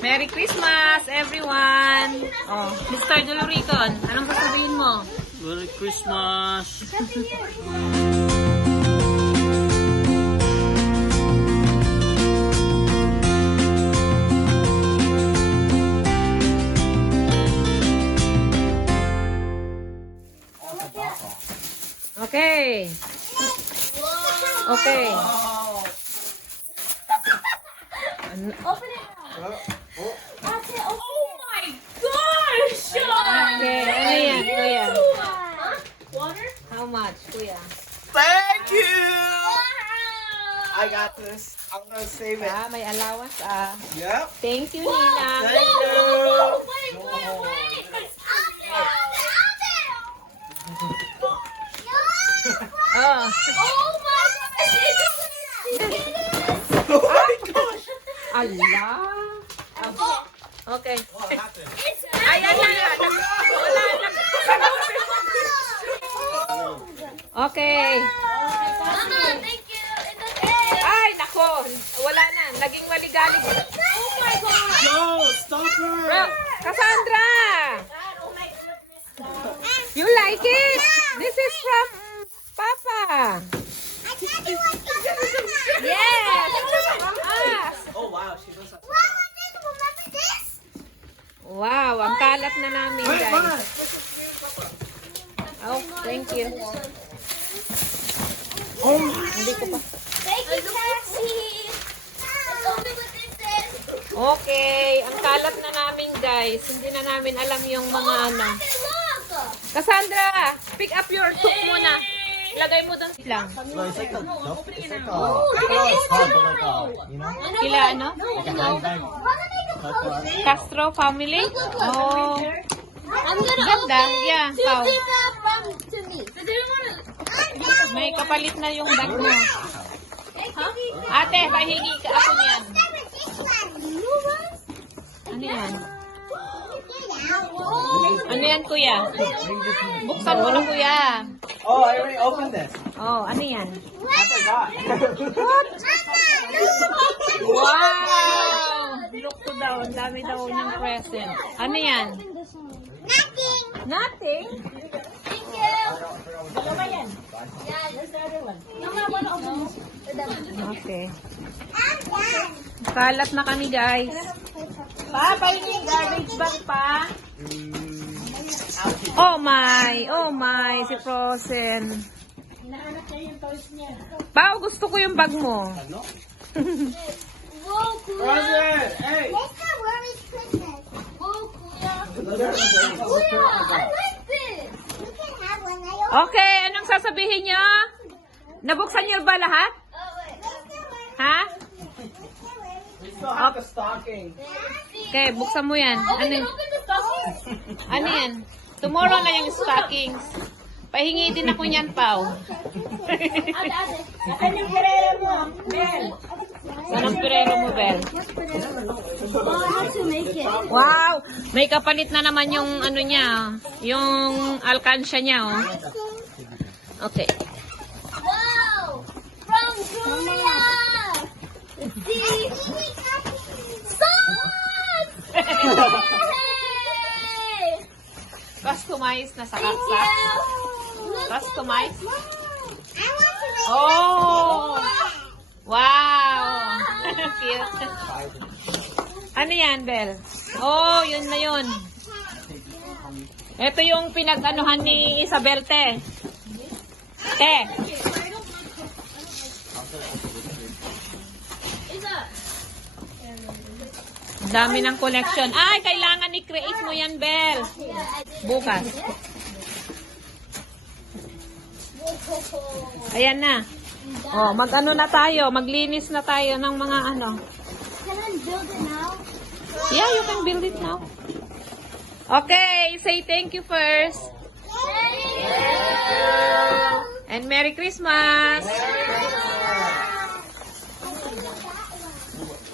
Merry Christmas, everyone! Oh, Mr. Doloricon, anong sasabihin mo? Merry Christmas! Okay. Okay. Open it now. That's it. Oh my gosh! Okay, ano yan, kuya? Huh? Water? How much, kuya? Thank you! Wow! I got this. I'm gonna save it. Ah, may allowance ah. Yep. Thank you, Nina. Thank you. Wait, wait, wait! Oh. Oh my gosh! Oh my gosh. Allah. Oh, Okay. What happened? it's Ayan na. Wala na. Okay. Mama, thank you. It's okay. Ay, nako. Wala na. Naging maligalig. Oh my gosh! Yo, stop her! Bro, Cassandra. Oh my goodness. You like it? This is from Papa. Yes. From us. Oh wow, she does that. Wow, ang kalat na namin, Wait, guys. Mama. Oh, thank you. Oh, Hindi ko pa. Thank you, Cassie. Let's open what this is. Okay, ang kalat na namin, guys. Hindi na namin alam yung mga ano. Look! Cassandra, pick up your took muna. Ilagay mo doon lang. No, it's like a, no, it's like a, Oh, it's hard, but like a, you know, Kila ano? like a handbag. Castro family? Oh, I'm gonna ganda. Yeah, Pao. to me. May kapalit na yung bag mo. Ate, pahingi ka ako niyan. Ano yan? Ano yan, kuya? Buksan mo na, kuya. oh, I already opened this. Oh, ano yan? I forgot. Wow! Look to daw. Ang dami daw niyang present. Ano yan? Nothing? Thank you. Dalawa yan. Yeah, there's the other one. Mama, I wanna open this. Okay. Kalat na kami, guys. Pa, pahingi garbage bag pa. Oh my, si Frozen. Pa, gusto ko yung bag mo. Whoa, Kuya. Present! Hey! Whoa, Kuya. Kuya, I like this. Okay, anong sasabihin niyo? Nabuksan niyo ba lahat? Oh, wait. Ha? We still have the stocking. Okay, buksan mo yan. Oh, we Ano, can open the stockings? ano yan? Tomorrow na yung stockings. Pahingi din ako niyan, Pao. Ate, ate. Anong perero mo, Bel? Oh, I have to make it. Wow! May kapalit na naman yung ano niya, yung alkansya niya, oh. Okay. Wow! From Julia! See? Socks! Yay! Customize na sa Thank kaksa. you! Customize? Oh! Wow! Cute. Ano yan, Bel? Oh, yun na yun. Ito yung pinag-anuhan ni Isabel, te. Te. Ang dami ng collection. Ay, kailangan i-create mo yan, Bel. Bukas. Ayan na. Oh, mag-ano na tayo. Maglinis na tayo ng mga ano. Can I build it now? Yeah, you can build it now. Okay, say thank you first. And Merry Christmas.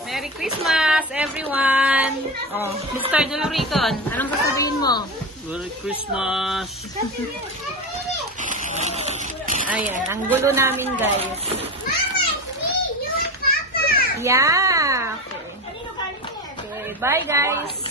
Merry Christmas, everyone. Oh, Mr. Doloricon, anong sasabihin mo? Merry Christmas! Ayan, ang gulo namin, guys. Yeah. Okay. Okay. Okay, bye guys.